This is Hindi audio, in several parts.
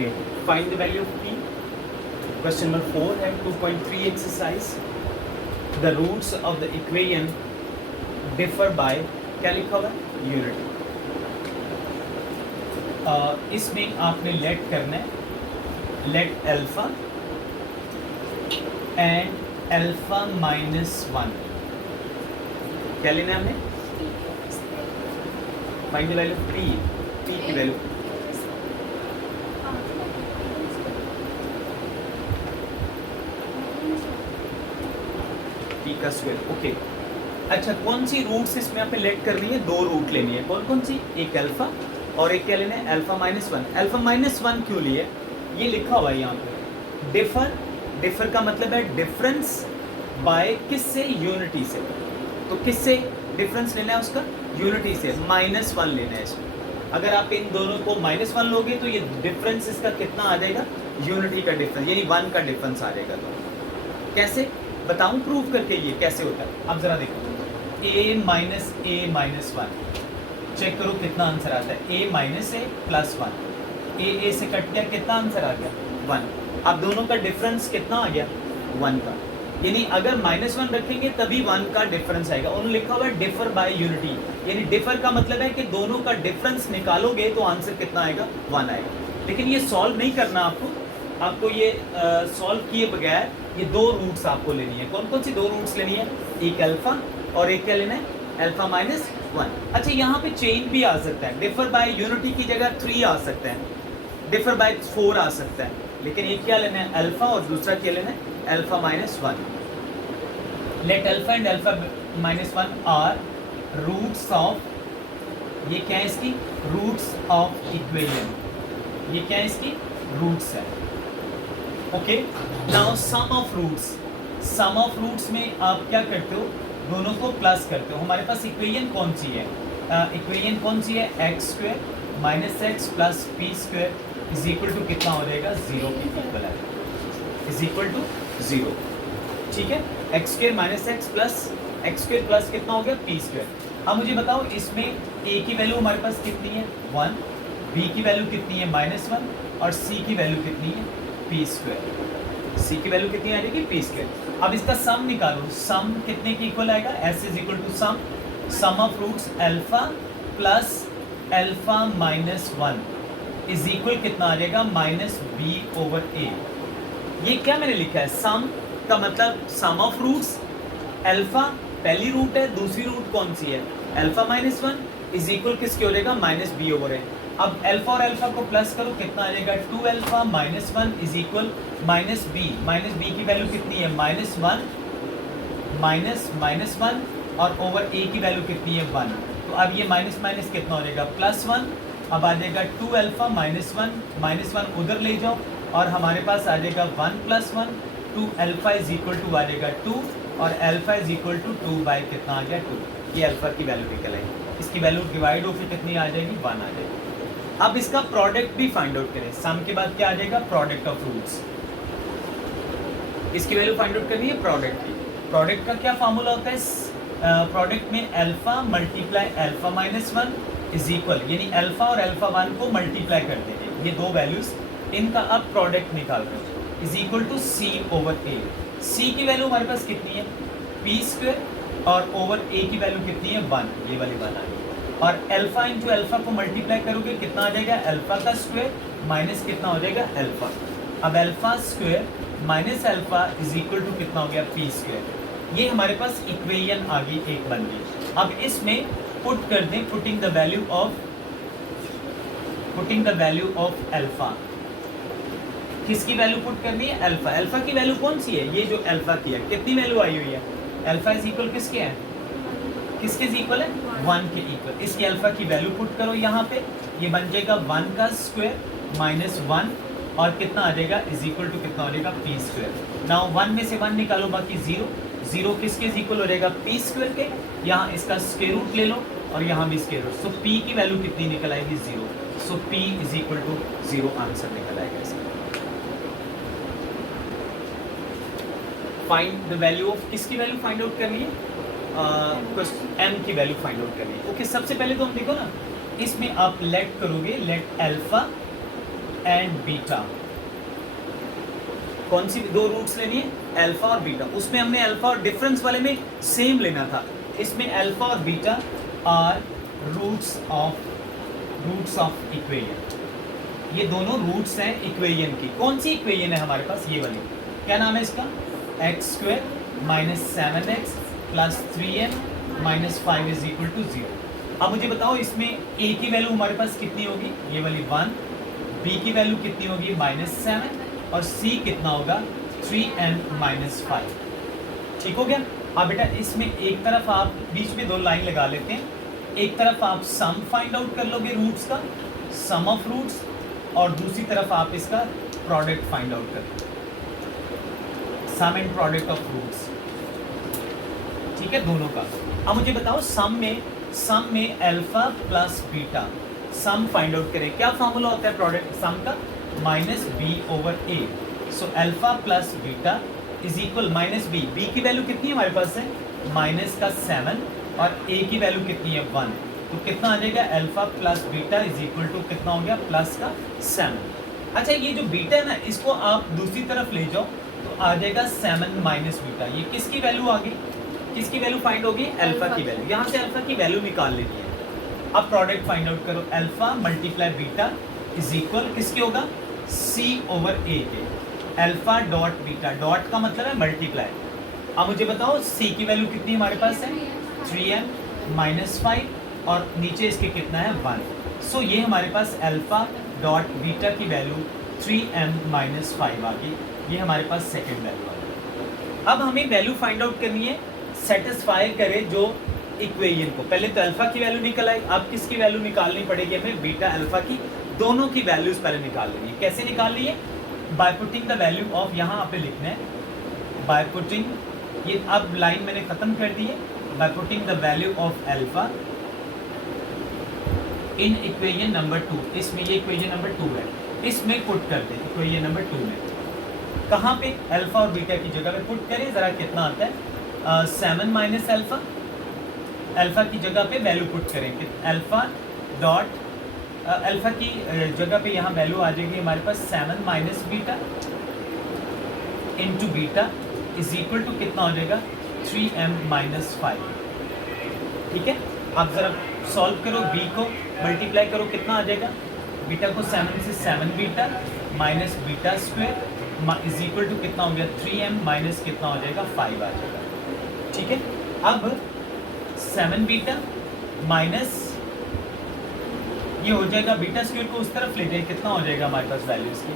Okay, find the value of p. Question number 4 है 2.3 exercise. The roots of the equation differ by क्या लिखा हुआ है यूनिटी. इसमें आपने लेट करना है लेट अल्फा एंड अल्फा -1 क्या लेना है हमने. Find the value of p की वैल्यू p का स्क्वायर. ओके, अच्छा कौन सी रूट्स इसमें आपने लेट करनी है. दो रूट लेनी है. कौन कौन सी. एक अल्फा और एक क्या लेना है अल्फा -1. अल्फा -1 क्यों लिए ये लिखा हुआ है यहाँ पे. डिफर का मतलब है डिफरेंस बाय किससे यूनिटी से. तो किससे डिफरेंस लेना है उसका यूनिटी से. -1 लेना है इसमें. अगर आप इन दोनों को -1 लोगे तो ये डिफरेंस इसका कितना आ जाएगा यूनिटी का डिफरेंस यानी 1 का डिफरेंस आ जाएगा. तो कैसे बताऊं प्रूव करके ये कैसे होता है. अब जरा देखो a-1 चेक करो कितना आंसर आता है. a-a+1 a से कट गया कितना आंसर आ गया 1. अब दोनों का डिफरेंस कितना आ गया 1 का. यानी अगर -1 रखेंगे तभी 1 का डिफरेंस आएगा. उन्होंने लिखा हुआ है डिफर बाय यूनिटी यानी डिफर का मतलब है कि दोनों का डिफरेंस निकालोगे तो आंसर कितना आएगा 1 आएगा. लेकिन ये सॉल्व नहीं करना आपको ये सॉल्व किए बगैर ये दो रूट्स आपको लेनी है. कौन कौन सी दो रूट्स लेनी है. एक अल्फा और एक क्या लेना है अल्फा -1. अच्छा यहाँ पे चेंज भी आ सकता है. डिफर बाय यूनिटी की जगह 3 आ सकता है. डिफर बाय 4 आ सकता है. लेकिन एक क्या लेना है अल्फा और दूसरा क्या लेना है alpha -1. Let alpha and alpha -1 are roots of. ये क्या है इसकी रूट्स ऑफ इक्वेशन. ये क्या है इसकी रूट्स है. Okay, now sum of roots में आप क्या करते हो दोनों को प्लस करते हो. हमारे पास इक्वेशन कौन सी है x² -x + p² is equal to कितना हो जाएगा 0 के इक्वल है. Is equal to 0. ठीक है, x² -x + x² प्लस कितना हो गया p². अब मुझे बताओ इसमें a की वैल्यू हमारे पास कितनी है 1, b की वैल्यू कितनी है -1 और c की वैल्यू कितनी है p². c की वैल्यू कितनी आ जाएगी p². अब इसका सम निकालो. सम कितने के इक्वल आएगा s is equal to sum of roots alpha plus alpha -1 is equal कितना आ जाएगा -b/a. ये क्या मैंने लिखा है सम का मतलब सम ऑफ रूट्स. अल्फा पहली रूट है, दूसरी रूट कौन सी है अल्फा -1 इज इक्वल किसके हो जाएगा -b/a. अब अल्फा और अल्फा को प्लस करो कितना आ जाएगा 2 अल्फा -1 इज इक्वल -b की वैल्यू कितनी है -1 और ओवर a की वैल्यू कितनी है 1. तो अब ये माइनस कितना हो जाएगा +1. अब आ जाएगा 2 अल्फा -1 उधर ले जाओ और हमारे पास आ जाएगा 1 + 1. 2 अल्फा इज इक्वल टू आ जाएगा 2 और alpha is equal to 2 by कितना आ गया 2. ये अल्फा की वैल्यू निकल आएगी. इसकी वैल्यू डिवाइड होकर कितनी आ जाएगी 1 आ जाएगी. अब इसका प्रोडक्ट भी फाइंड आउट करें. सम के बाद क्या आ जाएगा प्रोडक्ट ऑफ रूट्स. इसकी वैल्यू फाइंड आउट करनी है प्रोडक्ट की. प्रोडक्ट का क्या फार्मूला होता है प्रोडक्ट में alpha multiply alpha -1 is equal यानी अल्फा और अल्फा 1 को मल्टीप्लाई कर देंगे. ये दो वैल्यूज इनका अब प्रोडक्ट निकाल रहे हैं is equal to c/a. c की वैल्यू हमारे पास कितनी है p² और ओवर a की वैल्यू कितनी है 1. ये वाली 1 आ गई. और अल्फा इंटू अल्फा को मल्टीप्लाई करोगे कितना आ जाएगा अल्फा का स्क्वायर माइनस कितना हो जाएगा अल्फा. अब alpha square minus alpha is equal to कितना हो गया p². ये हमारे पास इक्वेशन आ गई एक बन गई. अब इसमें पुट कर दें putting the value of alpha. किसकी वैल्यू पुट करनी है अल्फा. अल्फा की वैल्यू कौन सी है ये जो अल्फा की है कितनी वैल्यू आई हुई है अल्फा इज इक्वल किसके है किसके इक्वल है 1 के इक्वल. इसकी अल्फा की वैल्यू पुट करो यहाँ पे. ये बन जाएगा 1 का स्क्वायर -1 और कितना आ जाएगा इज इक्वल टू कितना हो जाएगा p². नाउ 1 में से 1 निकालो बाकी 0 किसके इक्वल हो जाएगा p² के. यहाँ इसका स्क्वायर रूट ले लो और यहाँ भी स्क्वायर रूट. सो p की वैल्यू कितनी निकल आएगी 0. So p is equal to 0 answer निकल आएगा इसका. फाइंड द वैल्यू ऑफ किसकी वैल्यू फाइंड आउट करनी है m की वैल्यू फाइंड आउट करनी है. ओके, सबसे पहले तो हम देखो ना इसमें आप लेट करोगे लेट अल्फा एंड बीटा, कौन सी दो रूट्स लेनी है, अल्फा और बीटा। उसमें हमने अल्फा और डिफरेंस वाले में सेम लेना था, इसमें अल्फा और beta are roots of equation. ये दोनों रूट्स हैं इक्वेशन की। कौन सी इक्वेशन है हमारे पास, ये वाली, क्या नाम है इसका, x square minus 7x plus 3m minus 5 is equal to 0। अब मुझे बताओ इसमें a की वैल्यू हमारे पास कितनी होगी, ये वाली 1, b की वैल्यू कितनी होगी -7 और c कितना होगा 3m माइनस 5। ठीक हो गया। अब बेटा इसमें एक तरफ आप बीच में दो लाइन लगा लेते हैं, एक तरफ आप सम फाइंड आउट कर लोगे रूट्स का, सम ऑफ रूट्स, और दूसरी तरफ आप इसका प्रोडक्ट फाइंड आउट कर लो, सम एंड प्रोडक्ट ऑफ रूट्स। ठीक है, दोनों का। अब मुझे बताओ सम में alpha plus beta, sum find out करें, क्या फार्मूला होता है प्रोडक्ट सम का, -b/a। So alpha plus beta is equal -b, b की वैल्यू कितनी है हमारे पास है -7 और a की वैल्यू कितनी है 1, तो कितना आ जाएगा alpha plus beta is equal to कितना हो गया +7। अच्छा ये जो बीटा है ना, इसको आप दूसरी तरफ ले जाओ तो आ जाएगा 7 माइनस बीटा। ये किसकी वैल्यू आ गई, किसकी वैल्यू फाइंड होगी, अल्फा की वैल्यू। यहाँ से अल्फा की वैल्यू निकाल लेनी है। अब प्रोडक्ट फाइंड आउट करो, alpha multiply beta is equal किसके होगा, c/a के, अल्फा डॉट बीटा, डॉट का मतलब है मल्टीप्लाई। अब मुझे बताओ c की वैल्यू कितनी हमारे पास है 3m माइनस 5 और नीचे इसके कितना है 1। सो ये हमारे पास अल्फा डॉट बीटा की वैल्यू 3m माइनस 5 आ गई। ये हमारे पास सेकेंड वैल्यू आ गई। अब हमें वैल्यू फाइंड आउट करनी है, सेटिस्फाई करे जो इक्वेशन को। पहले तो अल्फा की वैल्यू निकल आई, अब किसकी वैल्यू निकालनी पड़ेगी हमें, बीटा अल्फा की, दोनों की वैल्यूज पहले निकाल लेनी है। कैसे निकालनी है, bye putting the value of, यहाँ पे लिखना है बाय पुटिंग, ये अब लाइन मैंने खत्म कर दी है, bye putting the value of alpha in equation number 2। इसमें ये इक्वेशन नंबर 2 है, इसमें पुट कर दे इक्वेशन नंबर 2 में। कहाँ पे, अल्फा और बीटा की जगह पे पुट करें, जरा कितना आता है 7 माइनस अल्फा, अल्फा की जगह पे वैल्यू पुट करें कि अल्फा डॉट अल्फा की जगह पे यहाँ वैल्यू आ जाएगी हमारे पास 7 minus beta into beta is equal to कितना हो जाएगा 3m माइनस 5। ठीक है, आप जरा सॉल्व करो, b को मल्टीप्लाई करो, कितना आ जाएगा, बीटा को 7 से 7 beta minus beta square is equal to कितना हो गया 3m माइनस कितना हो जाएगा 5 आ जाएगा। ठीक है, अब 7 बीटा माइनस ये हो जाएगा बीटा स्क्वायर को उस तरफ ले जाए, कितना हो जाएगा हमारे पास वैल्यू इसकी,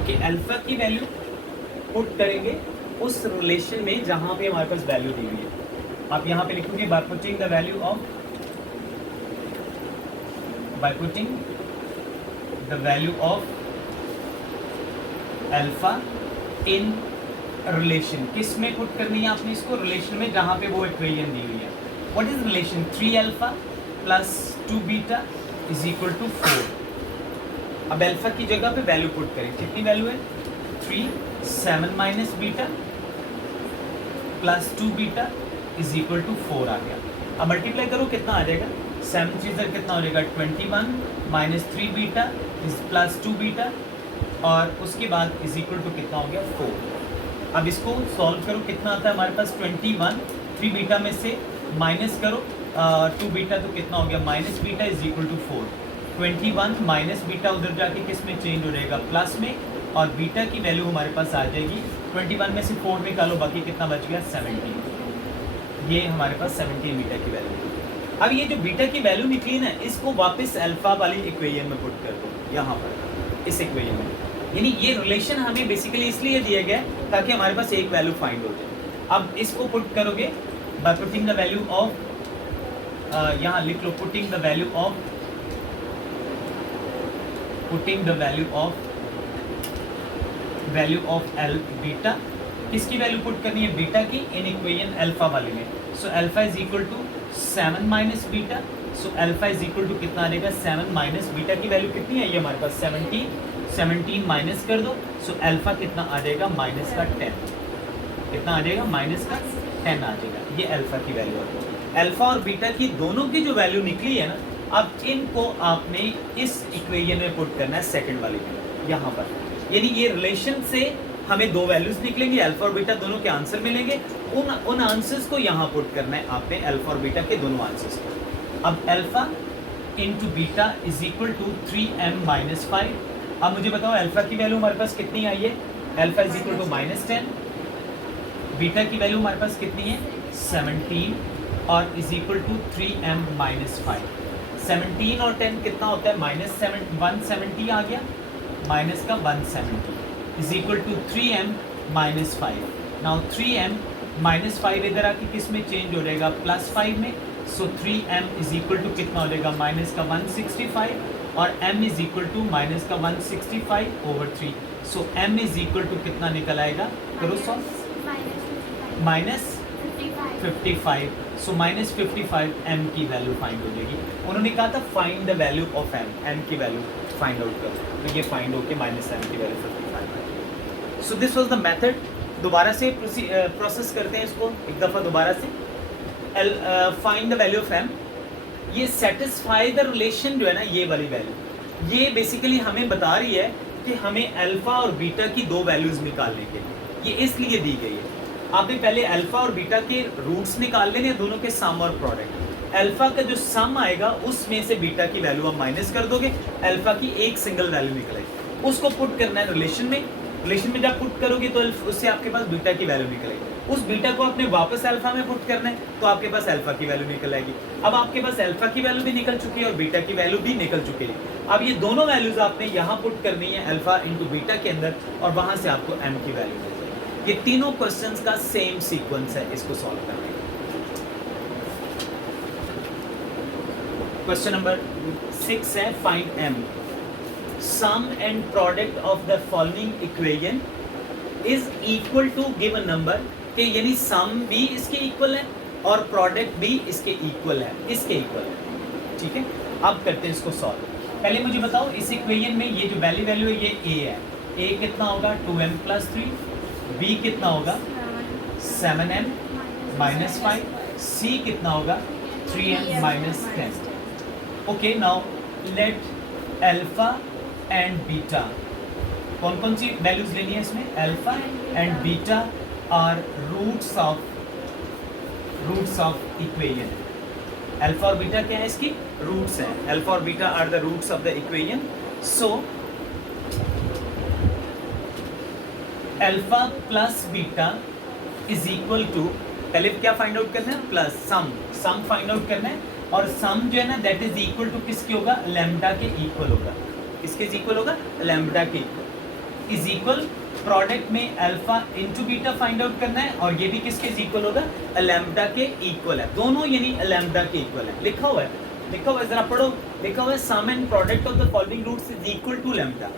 ओके अल्फा की वैल्यू पुट करेंगे उस रिलेशन में जहां पे हमारे पास वैल्यू दी हुई है। आप यहाँ पे लिखोगे bye putting the value of, bye putting the value of alpha in relation, किस में पुट करनी है आपने इसको, रिलेशन में जहां पे वो इक्वेशन दी हुई है। What is relation, 3 alpha plus 2 beta is equal to 4। अब अल्फा की जगह पे वैल्यू पुट करें, कितनी वैल्यू है 3, 7 minus beta plus 2 beta is equal to 4 आ गया। अब मल्टीप्लाई करो, कितना आ जाएगा 7 चीज़र कितना हो जाएगा 21 minus 3 beta is plus 2 beta और उसके बाद इज इक्वल टू कितना हो गया 4। अब इसको सॉल्व करो, कितना आता है हमारे पास 21, 3 बीटा में से माइनस करो 2 बीटा तो कितना हो गया minus beta is equal to 4। 21 minus beta उधर जाके किस में चेंज हो जाएगा प्लस में, और बीटा की वैल्यू हमारे पास आ जाएगी 21 में से 4 निकालो, बाकी कितना बच गया 17। ये हमारे पास 17 बीटा की वैल्यू। अब ये जो बीटा की वैल्यू निकली ना, इसको वापस अल्फा वाली इक्वेशन में पुट कर दो, यहाँ पर इस इक्वेशन में। यानी ये रिलेशन हमें बेसिकली इसलिए दिया गया है ताकि हमारे पास एक वैल्यू फाइंड हो जाए। अब इसको पुट करोगे by putting the value of, यहाँ लिख लो putting the value of, putting the value of L beta, किसकी वैल्यू पुट करनी है बीटा की इन इक्वेशन अल्फा वाले में। So alpha is equal to 7 minus beta, so alpha is equal to कितना आ जाएगा 7 माइनस बीटा की वैल्यू कितनी है ये हमारे पास 17 माइनस कर दो, सो अल्फा कितना आ जाएगा माइनस का 10, कितना आ जाएगा माइनस का 10 आ जाएगा। ये अल्फा की वैल्यू है। अल्फा और बीटा की दोनों की जो वैल्यू निकली है ना, अब इनको आपने इस इक्वेशन में पुट करना है, सेकंड वाले में यहाँ पर। यानी ये रिलेशन से हमें दो वैल्यूज निकलेंगी, अल्फा और बीटा दोनों के आंसर मिलेंगे। उन आंसर्स को यहाँ पुट करना है आपने, अल्फा और बीटा के दोनों आंसर्स को। अब alpha into beta is equal to 3m minus 5। अब मुझे बताओ अल्फा की वैल्यू हमारे पास कितनी आई है? Alpha is equal to -10। Beta की वैल्यू हमारे पास कितनी है? 17 और is equal to 3m minus 5। 17 और 10 कितना होता है? -170 आ गया, माइनस का 170 is equal to 3m minus 5। Now 3m minus 5 इधर आके किस में चेंज हो जाएगा? +5 में। सो 3m इज इक्वल टू कितना हो जाएगा? माइनस का 165 और m is equal to minus का 165/3। So m is equal to कितना निकल आएगा? करो solve. Minus 55। So minus 55 m की वैल्यू फाइंड हो जाएगी। उन्होंने कहा था find the value of m की वैल्यू फाइंड आउट करो, तो ये फाइंड होके -m की value 55। So this was the method. दोबारा से प्रोसेस करते हैं इसको एक दफ़ा दोबारा से। Find the value of m, ये सेटिस्फाई द रिलेशन जो है ना, ये वाली वैल्यू, ये बेसिकली हमें बता रही है कि हमें अल्फा और बीटा की दो वैल्यूज निकालने के लिए, ये इसलिए दी गई है। आपने पहले अल्फा और बीटा के रूट्स निकाल लेने, दोनों के सम और प्रोडक्ट। अल्फा का जो सम आएगा उसमें से बीटा की वैल्यू आप माइनस कर दोगे, अल्फा की एक सिंगल वैल्यू निकलेगी, उसको पुट करना है रिलेशन में। रिलेशन में जब पुट करोगे तो उससे आपके पास बीटा की वैल्यू निकलेगी। उस बीटा को आपने वापस अल्फा में पुट करना है, तो आपके पास अल्फा की वैल्यू निकल आएगी। अब आपके पास अल्फा की वैल्यू भी निकल चुकी है और बीटा की वैल्यू भी निकल चुकी है। अब ये दोनों वैल्यूज आपने यहाँ पुट करनी है अल्फा इंटू बीटा के अंदर, और वहां से आपको m की वैल्यू मिल जाएगी। ये तीनों क्वेश्चंस का सेम सीक्वेंस है इसको सॉल्व करने का। क्वेश्चन नंबर 6 है, find m। Sum and product of the following equation is equal to given number, कि यानी सम भी इसके इक्वल है और प्रोडक्ट भी इसके इक्वल है, इसके इक्वल है। ठीक है, अब करते हैं इसको सॉल्व। पहले मुझे बताओ इस इक्वेशन में ये जो वैल्यू है ये a है, a कितना होगा? 2m + 3। b कितना होगा? 7m minus 5। c कितना होगा? 3m minus 10। Okay, now let alpha and beta, कौन कौन सी वैल्यूज लेनी है इसमें? Alpha and beta are roots of equation. Alpha और बीटा क्या है? इसकी रूट्स हैं। अल्फा और beta are the roots of the equation. So alpha plus beta is equal to, पहले क्या फाइंड आउट करना है? प्लस सम फाइंड आउट करना है, और सम जो है ना दैट इज इक्वल टू किसके होगा? लैम्डा के इक्वल होगा। किसके इक्वल होगा? लैम्डा के इक्वल। इज इक्वल प्रोडक्ट में alpha into beta find out करना है, और ये भी किसके इक्वल होगा? लैम्डा के इक्वल है। दोनों यानी लैम्डा के इक्वल है। लिखा हुआ है, जरा पढ़ो। लिखा हुआ है sum and product of the following roots is equal to lambda.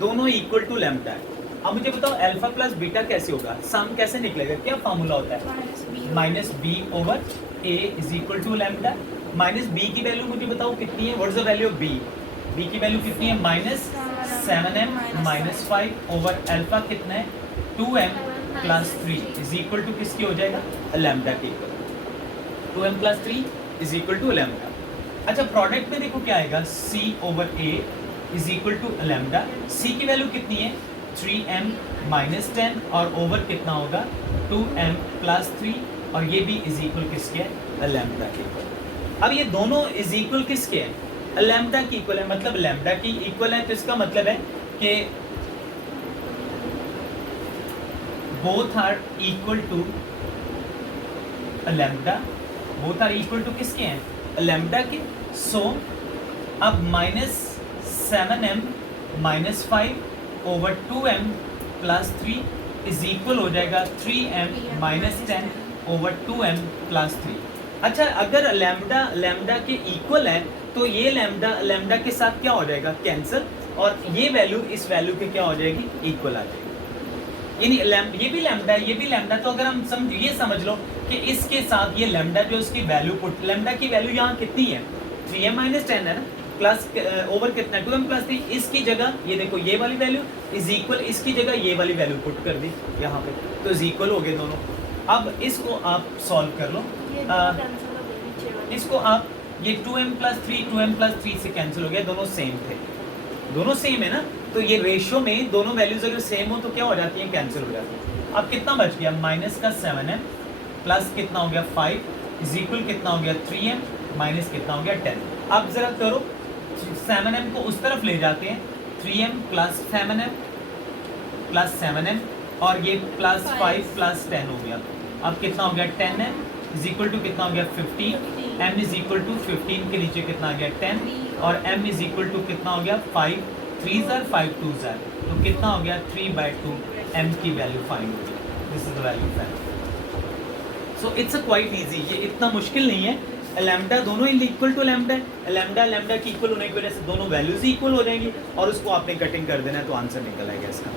दोनों इक्वल टू लैम्डा है। अब मुझे बताओ अल्फा प्लस बीटा कैसे होगा? सम कैसे निकलेगा? क्या फार्मूला होता है? -b/a is equal to lambda. Minus b की वैल्यू मुझे बताओ कितनी है? What is the value of b? b की वैल्यू कितनी है? -7m माइनस 5 ओवर अल्फा कितना है? 2m + 3 इज इक्वल टू किसकी हो जाएगा? लैम्डा के equal. 2m + 3 is equal to lambda. अच्छा, प्रोडक्ट में देखो क्या आएगा? c/a is equal to lambda. c की वैल्यू कितनी है? 3m माइनस 10 और ओवर कितना होगा? 2m + 3, और ये भी इज इक्वल किसके है? लैम्डा के इक्वल। अब ये दोनों इज इक्वल किसके हैं? लैम्डा की इक्वल है, मतलब लैम्डा की इक्वल है, तो इसका मतलब है कि both are equal to lambda. Both are equal to किसके हैं? लैम्डा के। सो अब -7m minus 5 over 2m + 3 is equal हो जाएगा 3m माइनस 10 ओवर 2m + 3। अच्छा, अगर लैम्डा के इक्वल है तो ये लैम्डा के साथ क्या हो जाएगा? कैंसिल, और ये वैल्यू इस वैल्यू के क्या हो जाएगी? इक्वल आ जाएगी। यानी ये भी लैम्डा है, ये भी लैम्डा। तो अगर हम ये समझ लो कि इसके साथ ये लैम्डा जो इसकी वैल्यू पुट, लैम्डा की वैल्यू यहाँ कितनी है? 3m माइनस 10 है ना, प्लस ओवर कितना? 2m + 3। इसकी जगह ये देखो ये वाली वैल्यू इज इक्वल, इसकी जगह ये वाली वैल्यू पुट कर दी यहाँ पे, तो इज इक्वल हो गए दोनों। अब इसको आप सॉल्व कर लो। ये आ, दो cancel हो गए नीचे वाले। इसको आप ये 2m+3 से कैंसिल हो गया, दोनों सेम थे, दोनों सेम है ना, तो ये रेशियो में दोनों वैल्यूज अगर सेम हो तो क्या हो जाती है, कैंसिल हो जाती है। अब कितना बच गया, माइनस का 7m प्लस कितना हो गया 5 इज इक्वल कितना हो गया 3m माइनस कितना हो गया 10। अब जरा करो 7m को उस तरफ ले जाते हैं, 3m प्लस 7m और ये प्लस 5 प्लस 10 हो गया। अब कितना हो गया 10m इज इक्वल टू कितना हो गया 15, m इज इक्वल टू 15 के नीचे कितना आ गया 10 और m इज इक्वल टू कितना हो गया 5, 3 ज़ार 5 2 ज़ार, तो कितना हो गया 3/2 m की वैल्यू फाइंड हो गई। This is the value find. So it's a quite easy, ये इतना मुश्किल नहीं है। लैम्डा दोनों ही इक्वल टू लैम्डा है, लैम्डा लैम्डा की इक्वल होने की वजह से दोनों वैल्यूज ही इक्वल हो जाएंगी और उसको आपने कटिंग कर देना है तो आंसर निकल आएगा इसका।